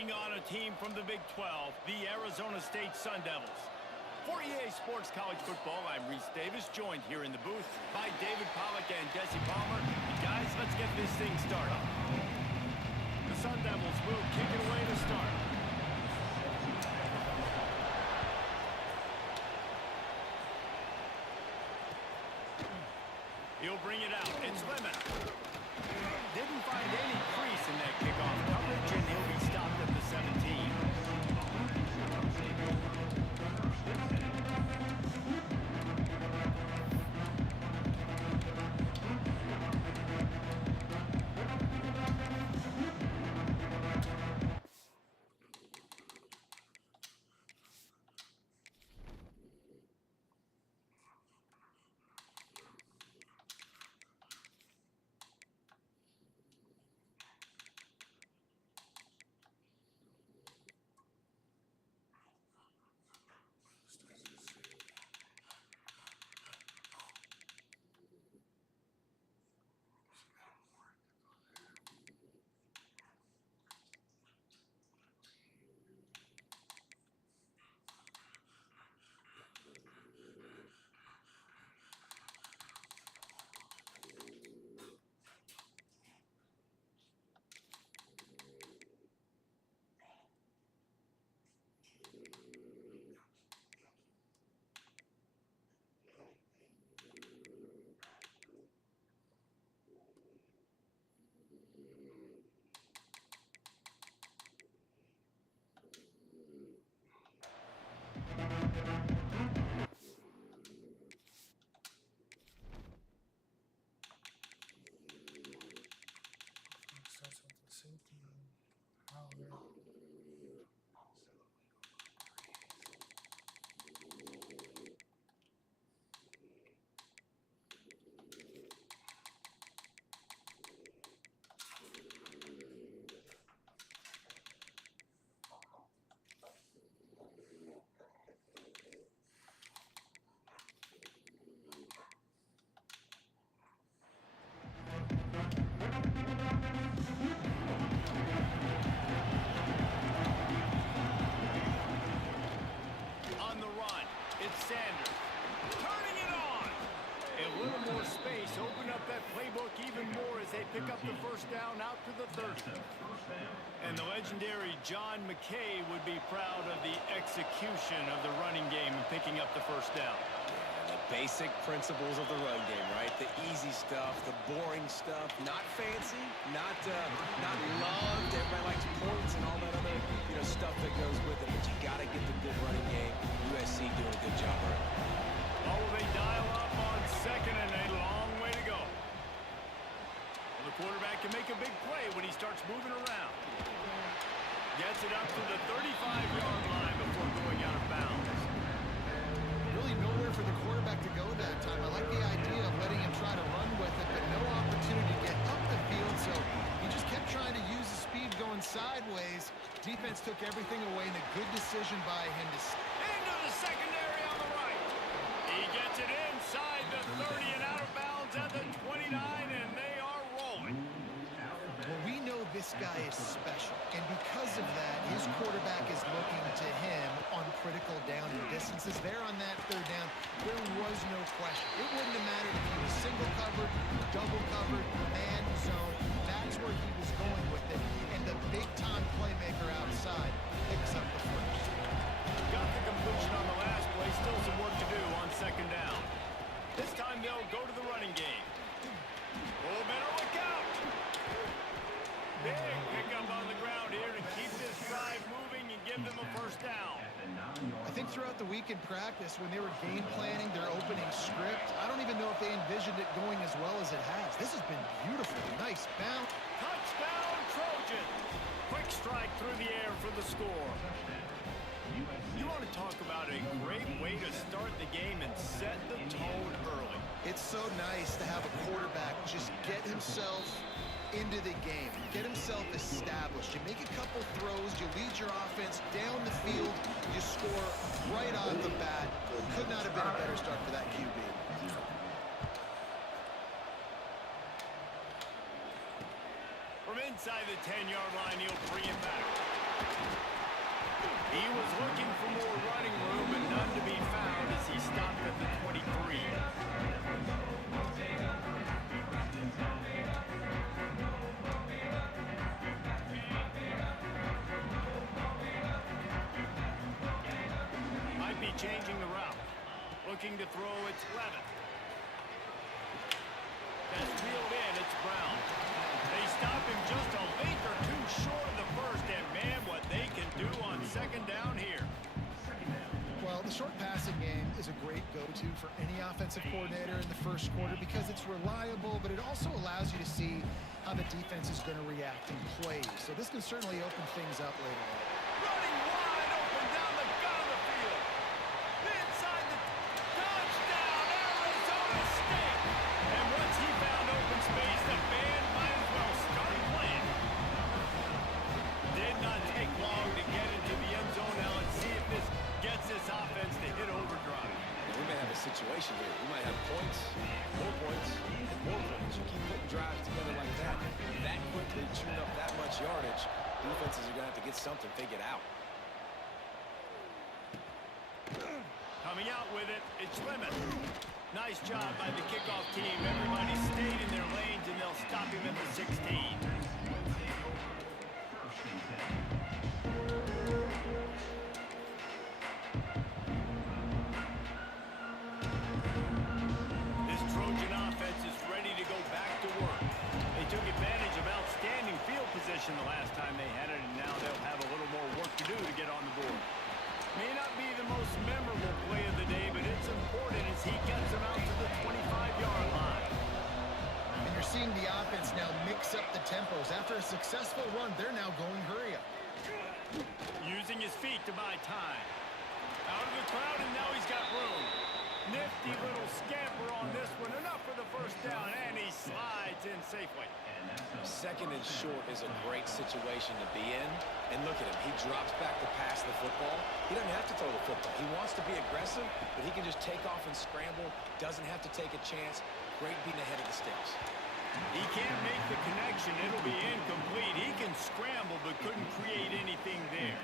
taking on a team from the Big 12, the Arizona State Sun Devils. For EA Sports College Football, I'm Reese Davis, joined here in the booth by David Pollack and Jesse Palmer. And guys, let's get this thing started. The Sun Devils will kick it away to start. He'll bring it out. It's Lemon. Didn't find any crease in that kickoff coverage, and he'll be stopped at the 17. Pick up the first down out to the 30. And the legendary John McKay would be proud of the execution of the running game and picking up the first down. The basic principles of the run game, right? The easy stuff, the boring stuff, not fancy, not loved. Everybody likes points and all that other, stuff that goes with it. But you got to get the good running game. USC doing a good job of it. Oh, they dial up on second and a long way to go. The quarterback can make a big play when he starts moving around. Gets it up to the 35-yard line before going out of bounds. Really nowhere for the quarterback to go that time. I like the idea of letting him try to run with it, but no opportunity to get up the field, so he just kept trying to use the speed going sideways. Defense took everything away, and a good decision by him to... Into the secondary on the right. He gets it inside the 30 and out of bounds at the 29, and they are rolling. Well, we know this guy is special, and because of that, his quarterback is looking to him on critical down and distances. There on that third down, there was no question. It wouldn't have mattered if he was single covered, double covered, man zone. That's where he was going with it, and the big-time playmaker outside picks up the first. Got the completion on the last play. Still some work to do on second down. This time they'll go to the running game. Oh, better look out! Big pickup on the ground here to keep this drive moving and give them a first down. I think throughout the week in practice, when they were game planning their opening script, I don't even know if they envisioned it going as well as it has. This has been beautiful. Nice bounce. Touchdown, Trojan! Quick strike through the air for the score. You want to talk about a great way to start the game and set the tone early. It's so nice to have a quarterback just get himself into the game, get himself established. You make a couple throws, you lead your offense down the field, you score right off the bat. Could not have been a better start for that QB. From inside the 10-yard line, he'll bring it back. He was looking for more running room, but none to be found as he stopped at the 23. Might be changing the route. Looking to throw, it's Levin. That's reeled in, it's Brown. They stop him just a length or two short of the first, and man, what they can do on second down here. Well, the short passing game is a great go-to for any offensive coordinator in the first quarter because it's reliable, but it also allows you to see how the defense is going to react in plays. So this can certainly open things up later on. Running wide open down the gut of the field. Inside the touchdown, Arizona State. And once he found open space, the band might as well start playing. Did not take long to get into the end zone. Now let's see if this gets this offense to hit overdrive. We may have a situation here. We might have points, and more points. You keep putting drives together like that quickly, chewing up that much yardage, defenses are going to have to get something figured out. Coming out with it, it's Lemon. Nice job by the kickoff team. Everybody stayed in their lanes, and they'll stop him at the 16. This Trojan offense is ready to go back to work. They took advantage of outstanding field position the last time they had it, and now they'll have a little more work to do to get on the board. May not be the most memorable play of the day, but it's important as he gets them out to the 25-yard line. And you're seeing the offense now mix up the tempos. After a successful run, they're now going hurry up. Using his feet to buy time. Out of the crowd, and now he's got room. Nifty little scamper on this one. Enough for the first down, and he slides in safely. Second and short is a great situation to be in. And look at him. He drops back to pass the football. He doesn't have to throw the football. He wants to be aggressive, but he can just take off and scramble. Doesn't have to take a chance. Great being ahead of the sticks. He can't make the connection. It'll be incomplete. He can scramble, but couldn't create anything there.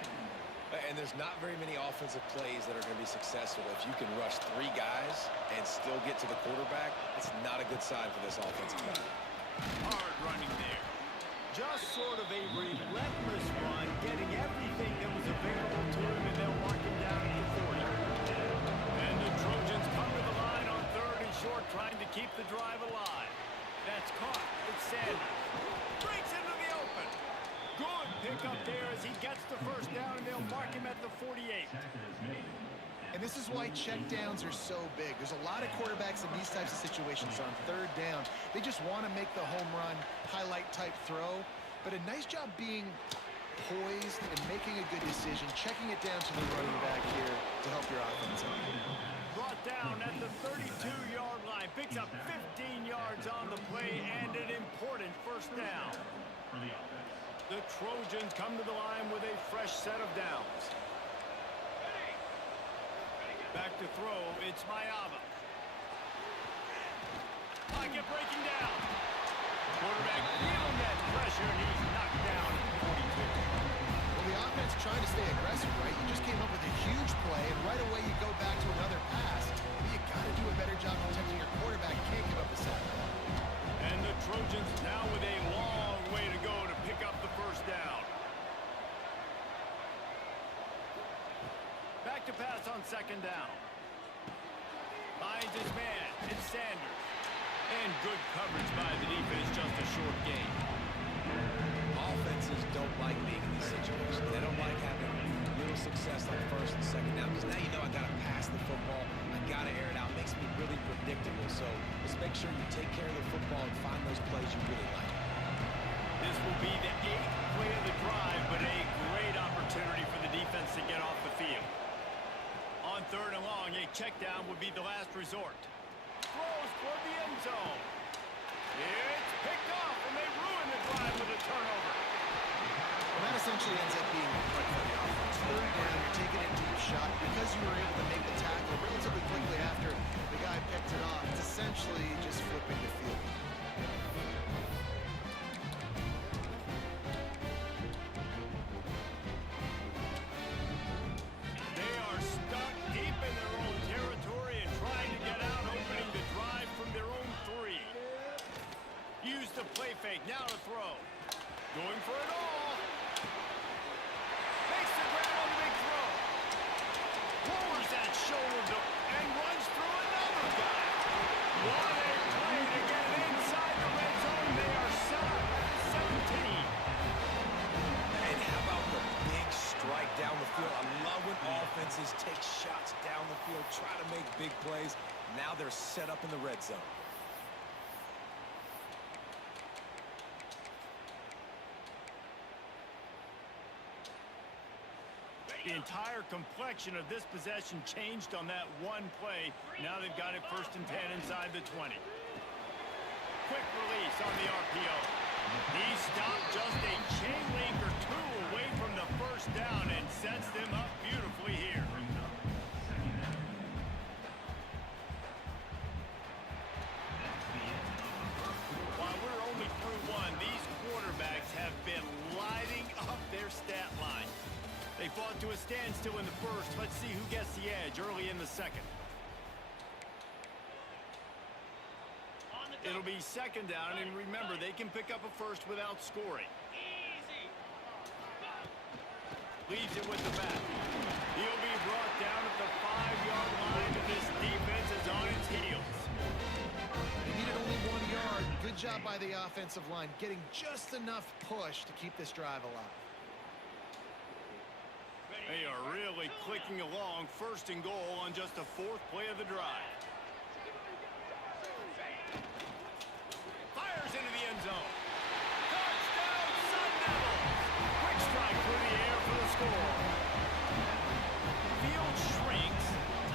And there's not very many offensive plays that are going to be successful. If you can rush 3 guys and still get to the quarterback, it's not a good sign for this offensive guy. Hard running there. Just sort of a relentless run, getting everything that was available to him, and they'll mark him down at the 40. And the Trojans come to the line on third and short, trying to keep the drive alive. That's caught. It's Sanders. Breaks into the open. Good pickup there as he gets the first down, and they'll mark him at the 48. And this is why checkdowns are so big. There's a lot of quarterbacks in these types of situations on third down. They just want to make the home run, highlight-type throw. But a nice job being poised and making a good decision, checking it down to the running back here to help your offense out. Brought down at the 32-yard line. Picks up 15 yards on the play and an important first down. The Trojans come to the line with a fresh set of downs. Back to throw, it's Mayava. Pocket breaking down. Quarterback feeling that pressure, and he's knocked down at 42. Well, the offense trying to stay aggressive, right? You just came up with a huge play, and right away you go back to another pass. But you got to do a better job protecting your quarterback. Can't give up the sack. And the Trojans now with a long way to go to pick up the first down. Back to pass on second down. Finds his man. It's Sanders. And good coverage by the defense, just a short gain. Offenses don't like being in these situations. They don't like having little success on first and second down, because now you know I got to pass the football. I got to air it out. It makes me really predictable. So let's make sure you take care of the football and find those plays you really like. This will be the 8th play of the drive, but a great opportunity for the defense to get off the field. On third and long, a check down would be the last resort. Throws toward the end zone. It's picked off, and they ruin the drive with a turnover. Well, that essentially ends up being a punt for the offense. Third down, you're taking a deep shot. Because you were able to make the tackle relatively quickly after the guy picked it off, it's essentially just flipping the field. Different offenses take shots down the field, try to make big plays. Now they're set up in the red zone. The entire complexion of this possession changed on that one play. Now they've got it 1st and 10 inside the 20. Quick release on the RPO. He stopped just a chain link or two away from the 1st down and sets them up beautifully here. While we're only through one, these quarterbacks have been lighting up their stat line. They fought to a standstill in the 1st. Let's see who gets the edge early in the 2nd. It'll be 2nd down, and remember, they can pick up a 1st without scoring. Leaves it with the back. He'll be brought down at the 5-yard line, and this defense is on its heels. They needed only 1 yard. Good job by the offensive line, getting just enough push to keep this drive alive. They are really clicking along. 1st and goal on just the 4th play of the drive. Fires into the end zone. Touchdown, Sun Devils! Quick strike through the air for the score. Field shrinks.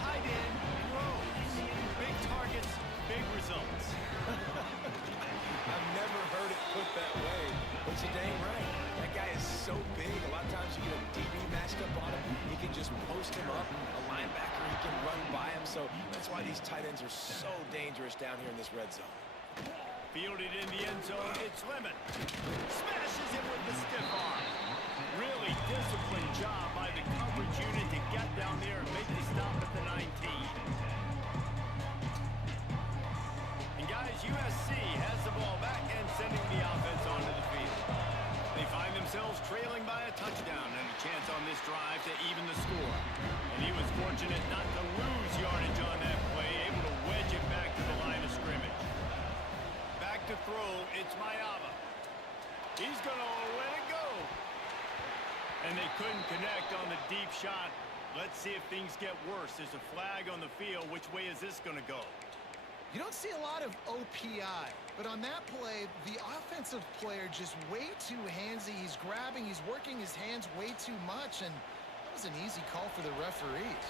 Tight end grows. Big targets, big results. I've never heard it put that way, but you're dang right. That guy is so big. A lot of times you get a DB matched up on him. He can just post him up. A linebacker, he can run by him. So that's why these tight ends are so dangerous down here in this red zone. Fielded in the end zone, it's Lemon. Smashes it with the stiff arm. Really disciplined job by the coverage unit to get down there and make the stop at the 19. And guys, USC has the ball back and sending the offense onto the field. They find themselves trailing by a touchdown and a chance on this drive to even the score. And he was fortunate not to lose yardage on that play, able to wedge it back to the line of scrimmage. Back to throw, it's Mayava. He's going to let it go. And they couldn't connect on the deep shot. Let's see if things get worse. There's a flag on the field. Which way is this going to go? You don't see a lot of OPI, but on that play, the offensive player just way too handsy. He's grabbing, he's working his hands way too much, and that was an easy call for the referees.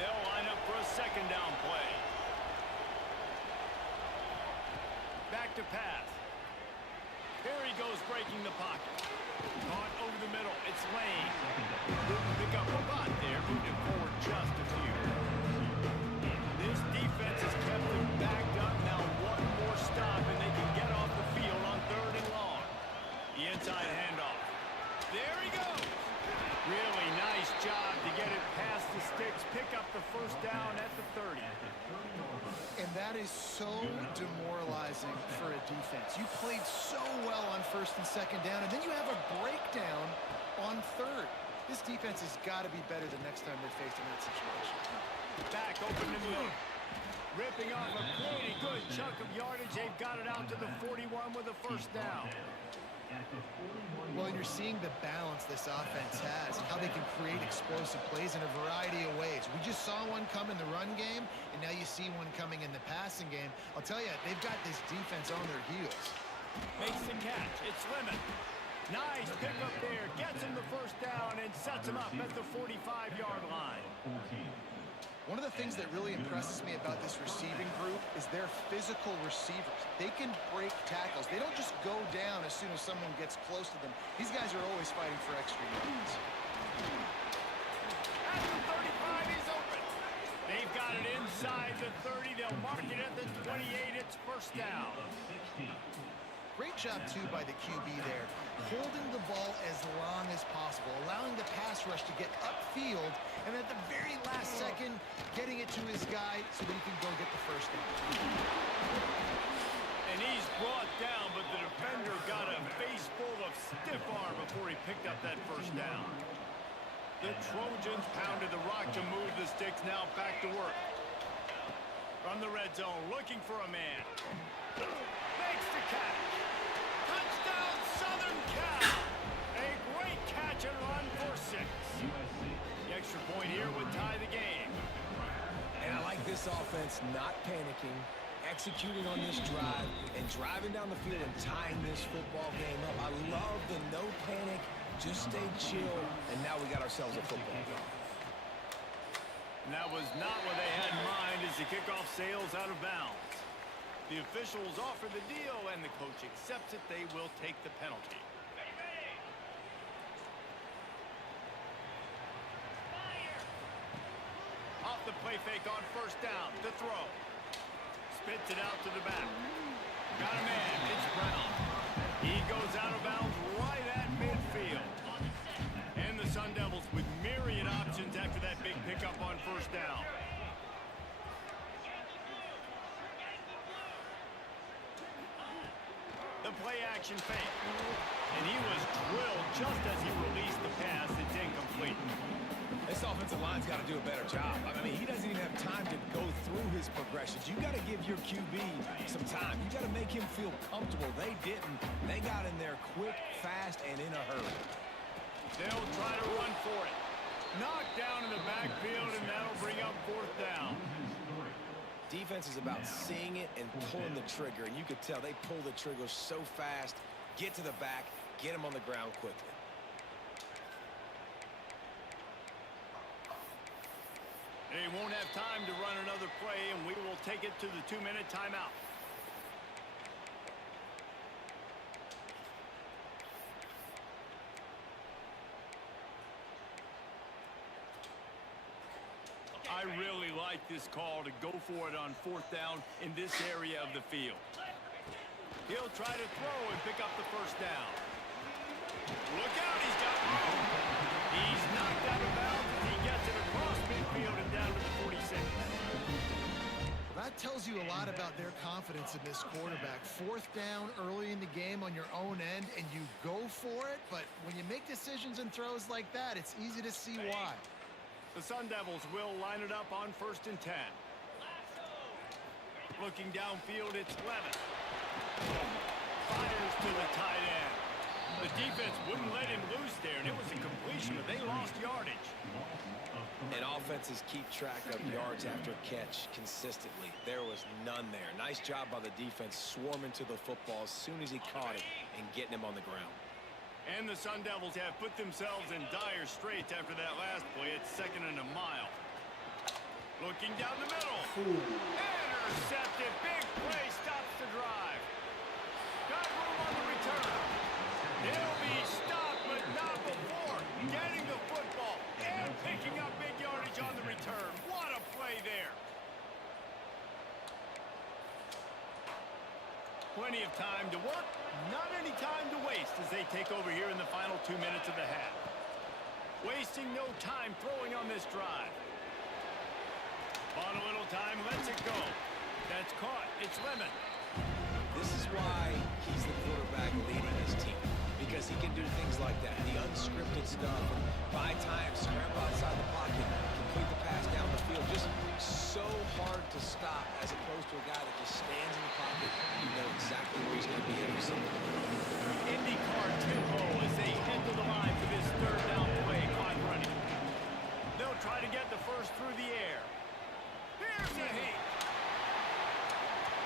They'll line up for a 2nd down play. Back to pass. Here he goes, breaking the pocket. Caught over the middle. It's Lane. Didn't pick up a lot there. Moved it forward just a few. This defense has kept them backed up. Now one more stop, and they can get off the field on 3rd and long. The inside handoff. There he goes. Really nice job to get it past the sticks. Pick up the 1st down at the 30. And that is so demoralizing for a defense. You played so well on 1st and 2nd down, and then you have a breakdown on 3rd. This defense has got to be better the next time they're faced in that situation. Back open to middle. Ripping off a pretty good chunk of yardage. They've got it out to the 41 with a 1st down. Well, and you're seeing the balance this offense has and how they can create explosive plays in a variety of ways. We just saw one come in the run game, and now you see one coming in the passing game. I'll tell you, they've got this defense on their heels. Makes the catch. It's Lemon. Nice pick up there. Gets him the 1st down and sets him up at the 45-yard line. One of the things that really impresses me about this receiving group is their physical receivers. They can break tackles. They don't just go down as soon as someone gets close to them. These guys are always fighting for extra yards. At the 35, he's open. They've got it inside the 30. They'll mark it at the 28. It's 1st down. Great job, too, by the QB there, holding the ball as long as possible, allowing the pass rush to get upfield, and at the very last second, getting it to his guy so that he can go get the 1st down. And he's brought down, but the defender got a face full of stiff arm before he picked up that 1st down. The Trojans pounded the rock to move the sticks. Now back to work. From the red zone, looking for a man. Makes the catch. Touchdown, Southern Cal. A great catch and run for 6. The extra point This offense not panicking, executing on this drive, and driving down the field and tying this football game up. I love the no panic, just stay chill, and now we got ourselves a football game. And that was not what they had in mind as the kickoff sails out of bounds. The officials offer the deal, and the coach accepts it. They will take the penalty. Off the play fake on first down. The throw. Spits it out to the back. Got a man. It's Brown. He goes out of bounds right at midfield. And the Sun Devils with myriad options after that big pickup on first down. The play action fake. And he was drilled just as he released the pass. It's incomplete. This offensive line's got to do a better job. I mean, he doesn't even have time to go through his progressions. You got to give your QB some time. You got to make him feel comfortable. They didn't. They got in there quick, fast, and in a hurry. They'll try to run for it. Knocked down in the backfield, and that'll bring up fourth down. Defense is about seeing it and pulling the trigger, and you could tell they pull the trigger so fast, get to the back, get him on the ground quickly. They won't have time to run another play, and we will take it to the 2-minute timeout. I really like this call to go for it on fourth down in this area of the field. He'll try to throw and pick up the first down. Look out, he's got room. He's knocked out of bounds as he gets it across midfield and down to the 46. That tells you a lot about their confidence in this quarterback. Fourth down early in the game on your own end, and you go for it, but when you make decisions and throws like that, it's easy to see why. The Sun Devils will line it up on 1st and 10. Looking downfield, it's Levin. Fires to the tight end. The defense wouldn't let him loose there, and it was a completion, but they lost yardage. And offenses keep track of yards after catch consistently. There was none there. Nice job by the defense swarming to the football as soon as he caught it and getting him on the ground. And the Sun Devils have put themselves in dire straits after that last play. It's 2nd and a mile. Looking down the middle. Intercepted. Big play stops the drive. Got room on the return. He'll be stopped, but not before getting the football and picking up big yardage on the return. What a play there. Plenty of time to work, not any time to waste as they take over here in the final 2 minutes of the half. Wasting no time throwing on this drive. On a little time, lets it go. That's caught. It's Lemon. This is why he's the quarterback leading his team, because he can do things like that, the unscripted stuff, buy time, scramble outside the pocket, complete the pass down the field, just so hard to stop as opposed to a guy that just stands in the pocket. You know exactly where he's going to be every single time. IndyCar tempo as they head to the line for this 3rd down play clock running. They'll try to get the first through the air. Here's a hit.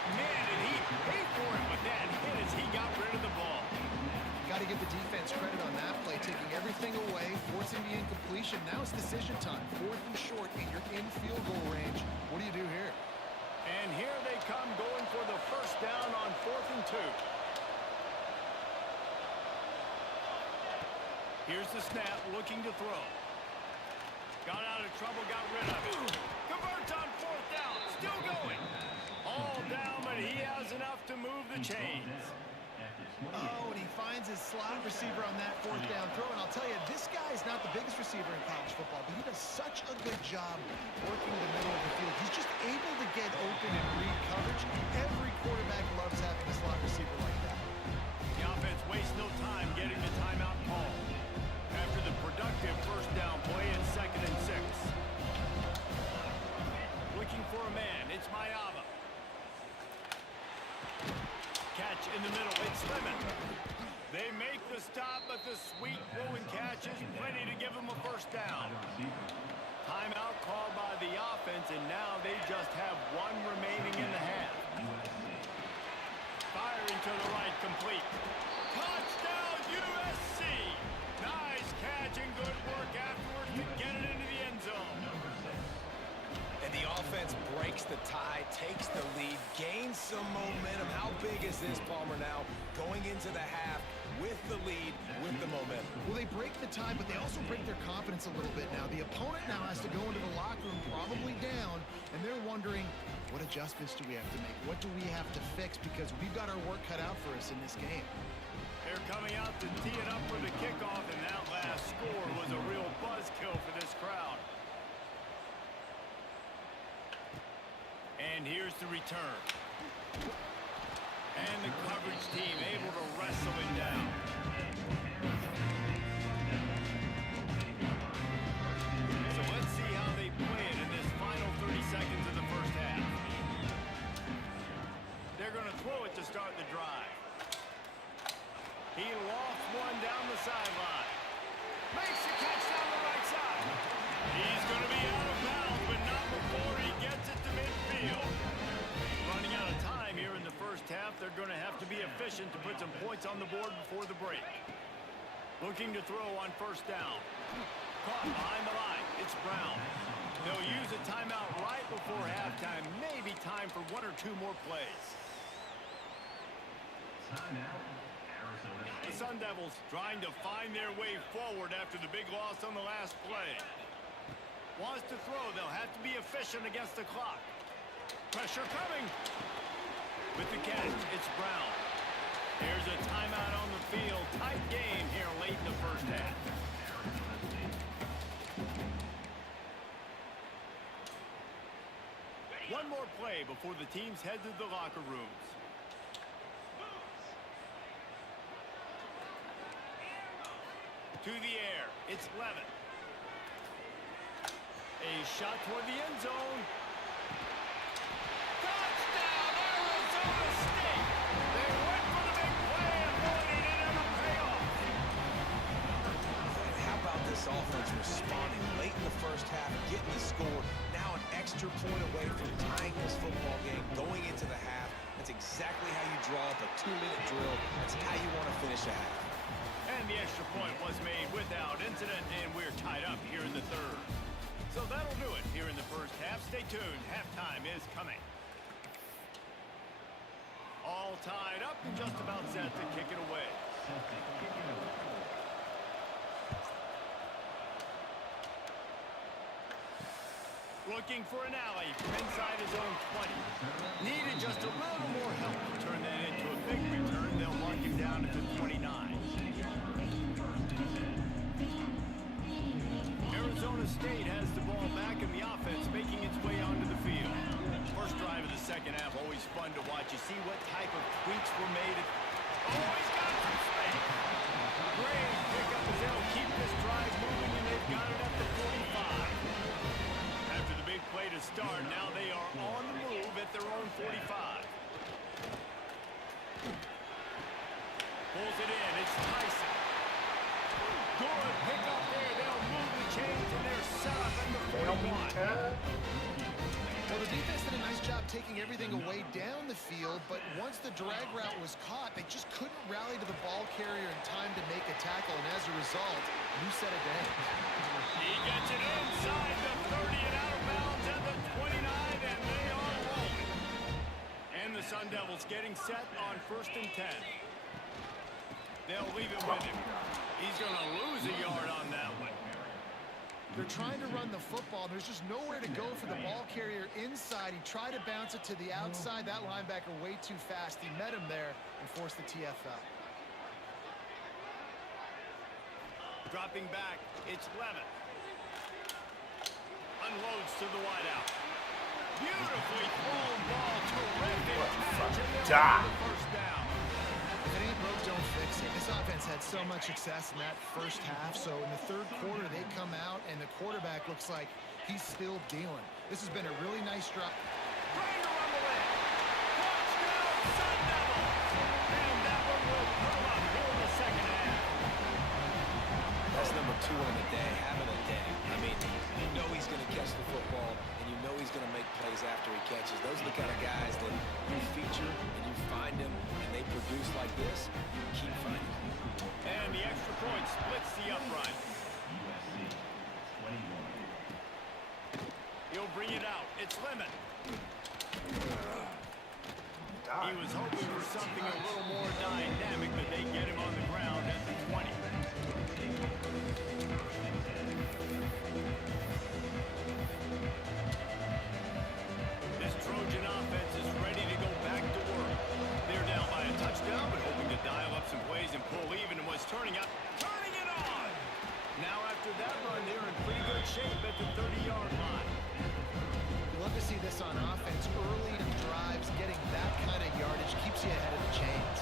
Man, did he pay for it with that hit as he got rid of the ball. Got to give the defense credit on that play, taking everything away, forcing the incompletion. Now it's decision time. 4th and short, and you're in field goal range. What do you do here? And here they come going for the first down on 4th and 2. Here's the snap, looking to throw. Got out of trouble, got rid of it. Converts on 4th down, still going. All down, but he has enough to move the chains. Oh, and he finds his slot receiver on that 4th down throw. And I'll tell you, this guy is not the biggest receiver in college football, but he does such a good job working the middle of the field. He's just able to get open and read coverage. Every quarterback loves having a slot receiver like that. The offense wastes no time getting the timeout call. After the productive first down play, it's 2nd and 6. Looking for a man, it's Mayava. Catch in the middle, it's Lemon. They make the stop, but the sweet throw and catch is plenty to give them a first down. Time timeout called by the offense, and now they just have one remaining in the half. Firing to the right, complete. Touchdown, USC! Nice catch and good work afterwards to get it into the end zone. And the offense breaks the tie, takes the lead, gains some momentum. How big is this, Palmer, now going into the half with the lead, with the momentum? Well, they break the tie, but they also break their confidence a little bit now. The opponent now has to go into the locker room probably down, and they're wondering, what adjustments do we have to make? What do we have to fix? Because we've got our work cut out for us in this game. They're coming out to tee it up for the kickoff, and that last score was a real buzzkill for this crowd. And here's the return. And the coverage team able to wrestle him down. So let's see how they play it in this final 30 seconds of the first half. They're going to throw it to start the drive. He lofts one down the sideline. Makes the catch down the right side. He's going to be out of bounds, but not before he gets it to midfield. Running out of time here in the first half. They're going to have to be efficient to put some points on the board before the break. Looking to throw on first down. Caught behind the line. It's Brown. They'll use a timeout right before halftime. Maybe time for one or two more plays. The Sun Devils trying to find their way forward after the big loss on the last play. Wants to throw. They'll have to be efficient against the clock. Pressure coming. With the catch, it's Brown. Here's a timeout on the field. Tight game here late in the first half. One more play before the teams head to the locker rooms. To the air, it's Levin. A shot toward the end zone. Touchdown, Arizona State! They went for the big play, and boy, did it ever pay off. And how about this offense responding late in the first half, getting the score, now an extra point away from tying this football game, going into the half. That's exactly how you draw up a 2-minute drill. That's how you want to finish a half. And the extra point was made without incident, and we're tied up here in the third. So that'll do it here in the first half. Stay tuned. Halftime is coming. All tied up and just about set to kick it away. Looking for an alley from inside his own 20. Needed just a little more help to turn that into a big return. They'll mark him down at the 29. Arizona State has the ball back in the offense, making its way onto the field. First drive of the second half, always fun to watch. You see what type of tweaks were made. Oh, he's got some space. Great pickup as they'll keep this drive moving, and they've got it at the 45. After the big play to start, now they are on the move at their own 45. Pulls it in. It's Tyson. Good pickup there. They'll move the chains, and they're set up at the 41. Well, the defense did a nice job taking everything away down the field, but once the drag route was caught, they just couldn't rally to the ball carrier in time to make a tackle, and as a result, new set of downs. He gets it inside the 30 and out of bounds at the 29, and they are rolling. And the Sun Devils getting set on 1st and 10. They'll leave it with him. He's going to lose a yard on that one. They're trying to run the football. There's just nowhere to go for the ball carrier inside. He tried to bounce it to the outside. That linebacker way too fast. He met him there and forced the TFL. Dropping back, it's Levin. Unloads to the wideout. Beautifully thrown ball. Terrific catch. And they'll get the first down. If it ain't broke, don't fix it. This offense had so much success in that first half, so in the third quarter, they come out, and the quarterback looks like he's still dealing. This has been a really nice drop. Trying to run the way. Touchdown, Sun Devils! And that one will come up for the second half. That's number 2 on the day, having a day. I mean, you know he's going to catch He'll bring it out. It's Lemon. He was hoping for something a little more dynamic, but they get him on the ground at the 20. This Trojan offense is ready to go back to work. They're down by a touchdown, but hoping to dial up some plays and pull even, and was turning it on. Now after that run, they're in pretty good shape at the 30-yard line. You love to see this on offense early in drives. Getting that kind of yardage keeps you ahead of the chains.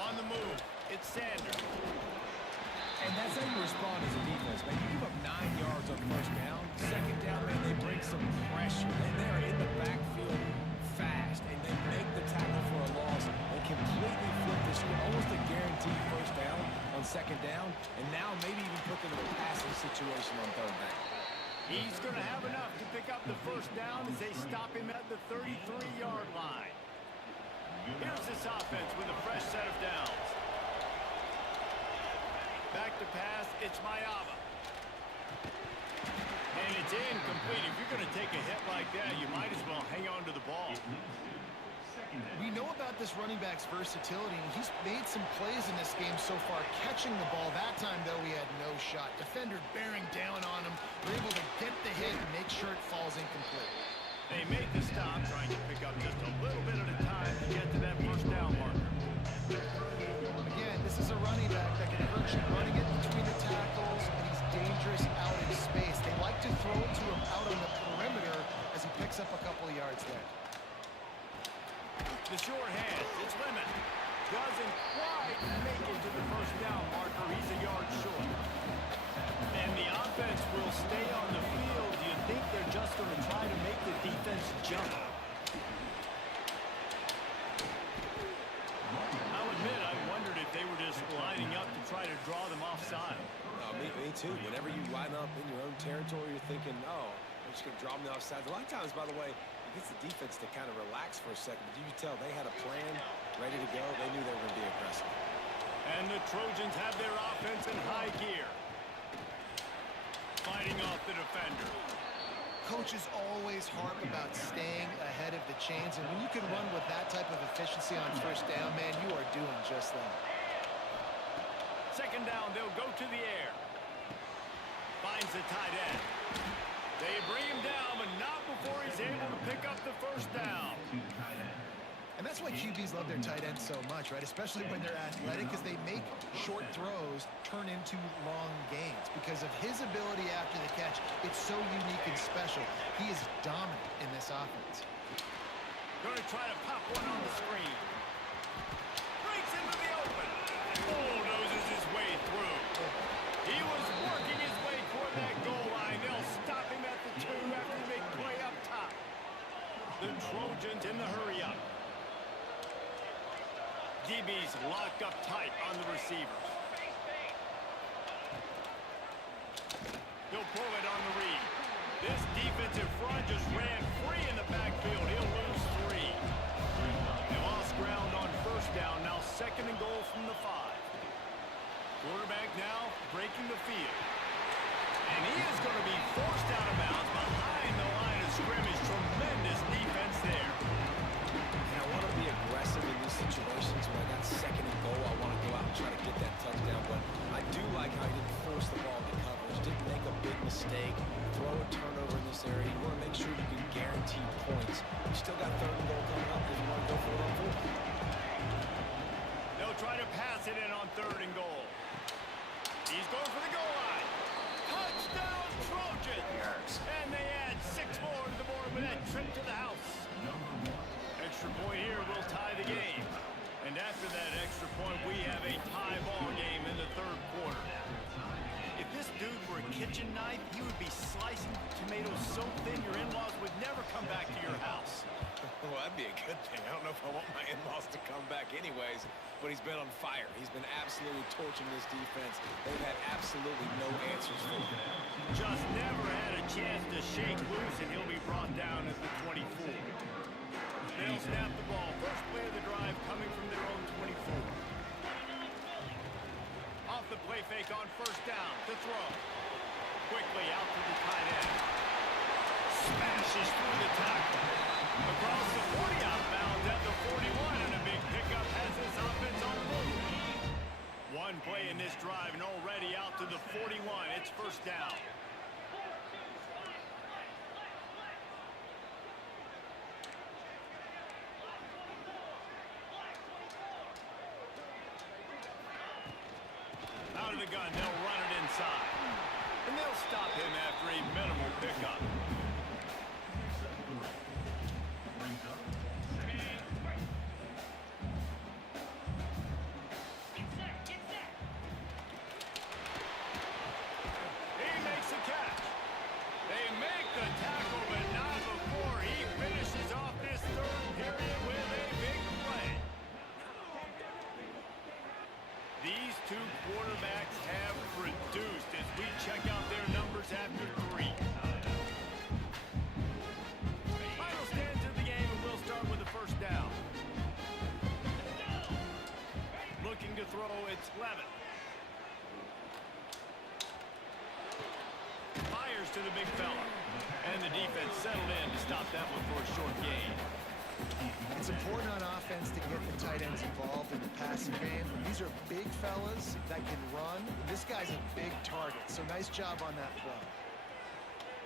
On the move, it's Sanders. And that's how you respond as a defense, man. You give up 9 yards on first down. Second down, man, they bring some pressure. And they're in the backfield fast, and they make the tackle for a loss and completely flip the script. Almost a guaranteed first down on second down, and now maybe even put them in a passing situation on third down. He's going to have enough to pick up the first down as they stop him at the 33-yard line. Here's this offense with a fresh set of downs. Back to pass, it's Mayava. And it's incomplete. If you're going to take a hit like that, you might as well hang on to the ball. We know about this running back's versatility, and he's made some plays in this game so far, catching the ball. That time, though, he had no shot. Defender bearing down on him. We're able to get the hit and make sure it falls incomplete. They made the stop, trying to pick up just a little bit at a time to get to that first down marker. Again, this is a running back that can hurt you running it between the tackles, and he's dangerous out in space. They like to throw it to him out on the perimeter as he picks up a couple of yards there. The short hands, it's Lemon. Doesn't quite make it to the first down marker. He's a yard short. And the offense will stay on the field. Do you think they're just going to try to make the defense jump? I'll admit, I wondered if they were just lining up to try to draw them offside. Me too. Whenever you line up in your own territory, you're thinking, oh, I'm just going to draw them offside. A lot of times, by the way, it gets the defense to kind of relax for a second. But you can tell they had a plan ready to go. They knew they were going to be aggressive. And the Trojans have their offense in high gear. Fighting off the defender. Coaches always harp about staying ahead of the chains, and when you can run with that type of efficiency on first down, man, you are doing just that. Second down, they'll go to the air. Finds the tight end. They bring him down, but not before he's able to pick up the first down. And that's why QBs love their tight ends so much, right? Especially when they're athletic, because they make short throws turn into long gains. Because of his ability after the catch, it's so unique and special. He is dominant in this offense. Going to try to pop one on the screen. Breaks into the open. Bulldozes his way through. He was working his way toward that goal line. They'll stop him at the 2 after the big play up top. The Trojans in the hurry up. DB's locked up tight on the receivers. He'll pull it on the read. This defensive front just ran free in the backfield. He'll lose 3. They lost ground on first down. Now second and goal from the 5. Quarterback now breaking the field. And he is going to be forced out of bounds behind the line of scrimmage. Tremendous defense there. And I want to be aggressive in these situations. When I got second and goal, I want to go out and try to get that touchdown. But I do like how he didn't force the ball to coverage, didn't make a big mistake, throw a turnover in this area. You want to make sure you can guarantee points. You still got third and goal coming up if you want to go for it on fourth. They'll try to pass it in on third and goal. He's going for the goal line. Touchdown, Trojans! And they add 6 more to the board with that trip to the house. Extra point here will tie the game. And after that extra point, we have a tie ball game in the third quarter. If this dude were a kitchen knife, he would be slicing tomatoes so thin your in-laws would never come back to your house. Well, that'd be a good thing. I don't know if I want my in-laws to come back anyways, but he's been on fire. He's been absolutely torching this defense. They've had absolutely no answers for him. Just never had a chance to shake loose, and he'll be brought down at the 24. They'll snap the ball. First play of the drive coming from their own 24. fake on first down to throw. Quickly out to the tight end. Smashes through the tackle. Across the 40 out of bounds at the 41, and a big pickup has this offense on the move. One play in this drive, and already out to the 41. It's first down. Out of the gun, they'll run it inside. And they'll stop him after a minimal pickup. He makes the catch. They make the tackle, but not before he finishes off this third period with a big play. These two quarterbacks have produced as we check out their numbers after 3. Final stands of the game, and we'll start with the first down. Looking to throw, it's Levin. Fires to the big fella. And the defense settled in to stop that one for a short gain. It's important on offense to get the tight ends involved in the passing game. These are big fellas that can run. This guy's a big target, so nice job on that play.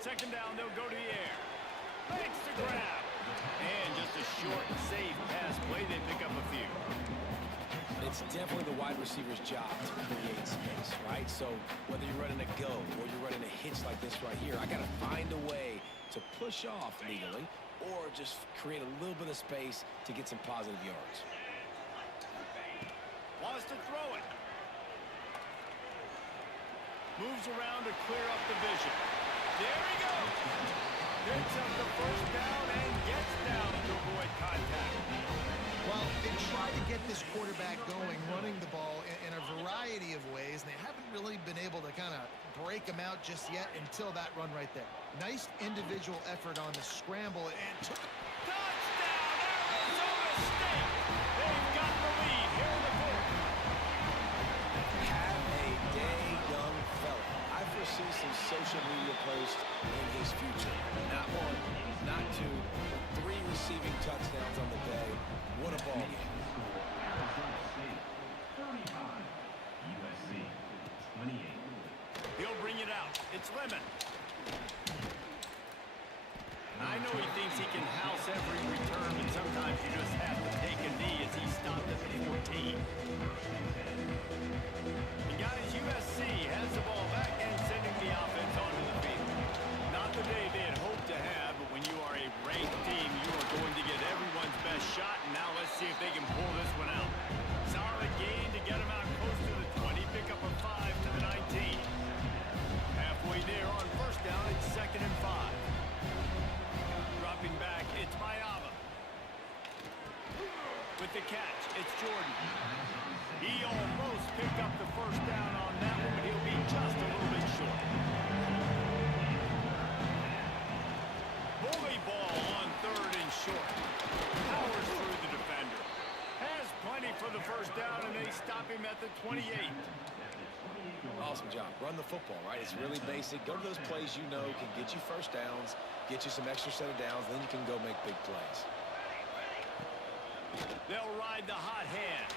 Second down, they'll go to the air. Makes the grab. And just a short, safe pass play. They pick up a few. It's definitely the wide receiver's job to create space, right? So whether you're running a go or you're running a hitch like this right here, I got to find a way to push off legally or just create a little bit of space to get some positive yards. Wants to throw it. Moves around to clear up the vision. There he goes. Picks up the first down and gets down to avoid contact. Well, they tried to get this quarterback going, running the ball in a variety of ways, and they haven't really been able to kind of break him out just yet until that run right there. Nice individual effort on the scramble and took. Touchdown, Arizona State! They've got the lead here in the fourth. Have a day, young fella. I foresee some social media posts in his future. Not one, not two, but 3 receiving touchdowns on the day. What a ball game. He'll bring it out. It's Lemon. I know he thinks he can house every return, but sometimes you just have to take a knee as he stopped at the 14. And guys, USC has the ball back and sending the offense onto the field. Not the day they had hoped to have, but when you are a ranked team, you are going to get everyone's best shot, and now let's see if they can pull this one out. Solid gain to get them out close to the 20, pick up a 5 to the 19. Halfway there on first down, it's 2nd and 5. Dropping back, it's Mayava. With the catch, it's Jordan. He almost picked up the first down on that one, but he'll be just a little bit short. Bully ball on 3rd and short. Powers through the defender. Has plenty for the first down, and they stop him at the 28. Awesome job. Run the football, right? It's really basic. Go to those plays you know can get you first downs, get you some extra set of downs, then you can go make big plays. They'll ride the hot hand.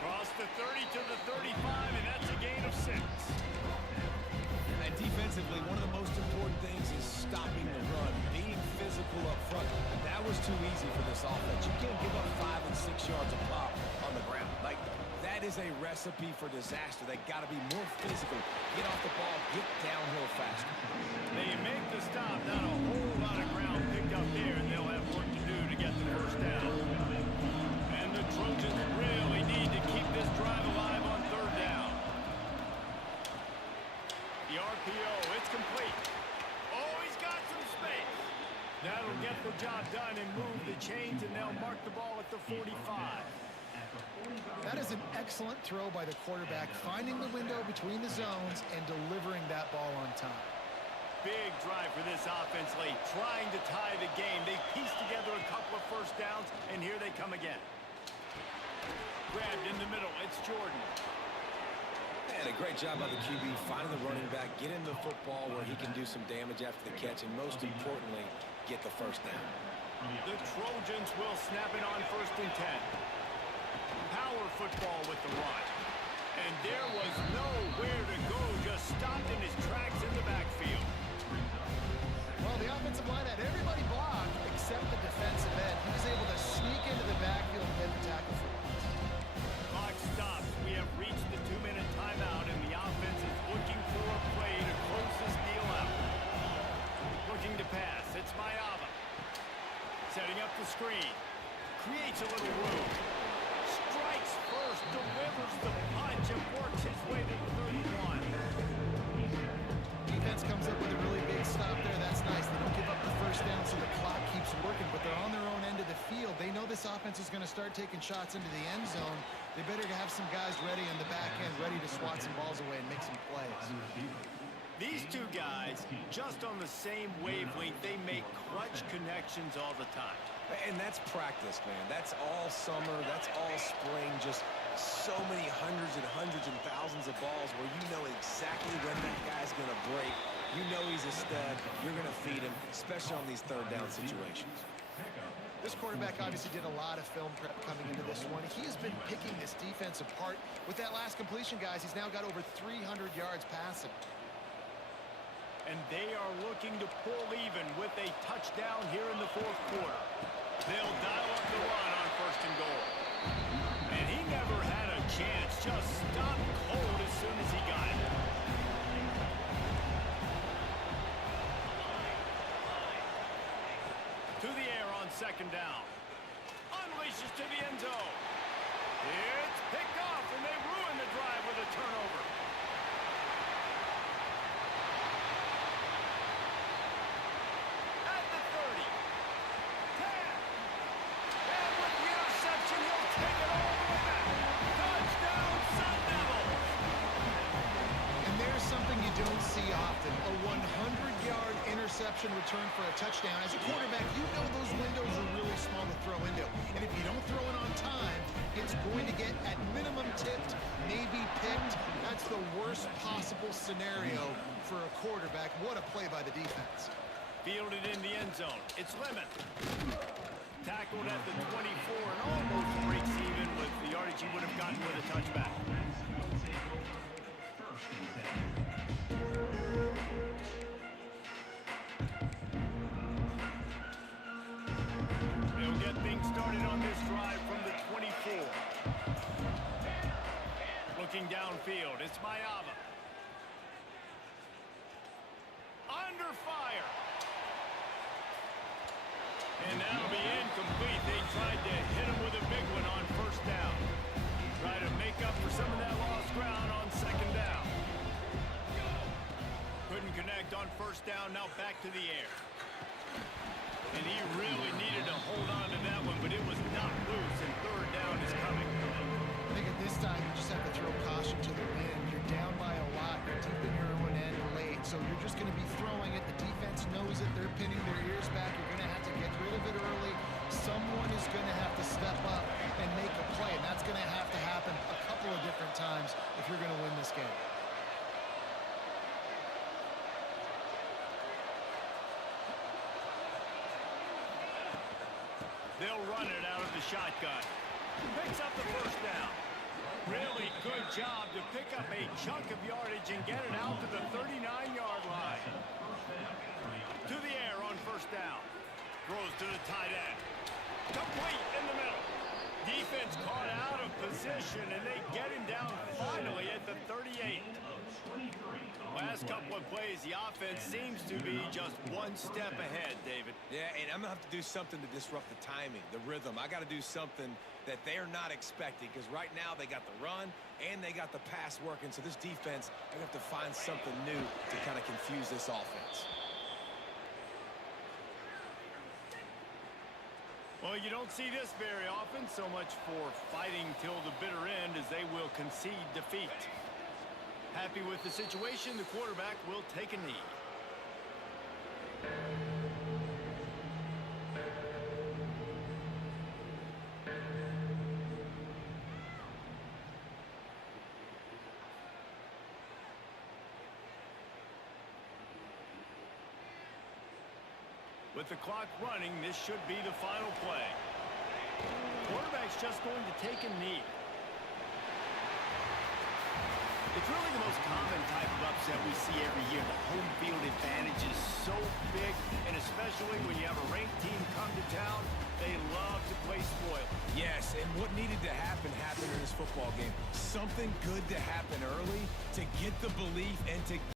Across the 30 to the 35, and that's a gain of 6. And defensively, one of the most important things is stopping the run, being physical up front. That was too easy for this offense. You can't give up 5 and 6 yards a pop on the ground. Like, that is a recipe for disaster. They got to be more physical. Get off the ball, get downhill faster. They make the stop, not a whole lot of ground picked up there, and they'll have work to do to get the first down. And the Trojans really need to keep this drive alive on 3rd down. The RPO, it's complete. Oh, he's got some space. That'll get the job done and move the chains, and they'll mark the ball at the 45. That is an excellent throw by the quarterback, finding the window between the zones and delivering that ball on time. Big drive for this offense late, trying to tie the game. They pieced together a couple of first downs, and here they come again. Grabbed in the middle, it's Jordan. And a great job by the QB finding the running back, getting the football where he can do some damage after the catch, and most importantly, get the first down. The Trojans will snap it on 1st and 10. Power football with the run. And there was nowhere to go, just stopped in his tracks in the backfield. Well, the offensive line had everybody blocked except the defensive end. He was able to sneak into the backfield and get the tackle for once. Clock stops. We have reached the 2-minute timeout, and the offense is looking for a play to close this deal out. Looking to pass. It's Mayava. Setting up the screen. Creates a little room. Strikes first, delivers the punch, and works his way to the 31. Defense comes up with a really big stop there. That's nice. They don't give up the first down, so the clock keeps working, but they're on their own end of the field. They know this offense is going to start taking shots into the end zone. They better have some guys ready in the back end, ready to swat some balls away and make some plays. These two guys, just on the same wavelength, they make clutch connections all the time. And that's practice, man. That's all summer. That's all spring. Just so many hundreds and thousands of balls where you know exactly when that guy's going to break. You know he's a stud. You're going to feed him, especially on these third down situations. This quarterback obviously did a lot of film prep coming into this one. He has been picking this defense apart. With that last completion, guys, he's now got over 300 yards passing. And they are looking to pull even with a touchdown here in the 4th quarter. They'll dial up the run on 1st and goal. And he never had a chance, just stopped cold as soon as he got it. To the air on 2nd down. Unleashes to the end zone. It's picked off, and they ruin the drive with a turnover. At the 30. 10. And with the interception, he'll take it all the way back. Touchdown, Sun Devils! And there's something you don't see often, a 100-yard interception return for a touchdown. As a quarterback, you know those windows are really small to throw into. And if you don't throw it on time, it's going to get at minimum tipped, maybe picked. That's the worst possible scenario for a quarterback. What a play by the defense. Fielded in the end zone. It's Lemon. Tackled at the 24 and almost breaks even with the yardage he would have gotten with a touchback. They'll get things started on this drive from the 24. Looking downfield, it's Mayava. Under fire. And that'll be incomplete. They tried to hit him with a big one on 1st down. Try to make up for some of that lost ground on 2nd down. Couldn't connect on 1st down, now back to the air. And he really needed to hold on to that one, but it was not loose, and 3rd down is coming. I think at this time, you just have to throw caution to the wind. You're down by a lot. You're deep in your own end late, so you're just going to be throwing it. The defense knows it. They're pinning their ears back. You're going to have to get rid of it early. Someone is going to have to step up and make a play, and that's going to have to happen a couple of different times if you're going to win this game. They'll run it out of the shotgun. Picks up the 1st down. Really good job to pick up a chunk of yardage and get it out to the 39-yard line. To the air on 1st down. Throws to the tight end. Complete in the middle. Defense caught out of position, and they get him down finally at the 38. Last couple of plays, the offense seems to be just one step ahead, David. Yeah, and I'm going to have to do something to disrupt the timing, the rhythm. I got to do something that they're not expecting, because right now they got the run and they got the pass working. So this defense, they're going to have to find something new to kind of confuse this offense. Well, you don't see this very often, so much for fighting till the bitter end as they will concede defeat. Happy with the situation, the quarterback will take a knee. With the clock running, this should be the final play. Quarterback's just going to take a knee. It's really the most common type of upset we see every year. The home field advantage is so big, and especially when you have a ranked team come to town, they love to play spoil. Yes, and what needed to happen happened in this football game. Something good to happen early to get the belief and to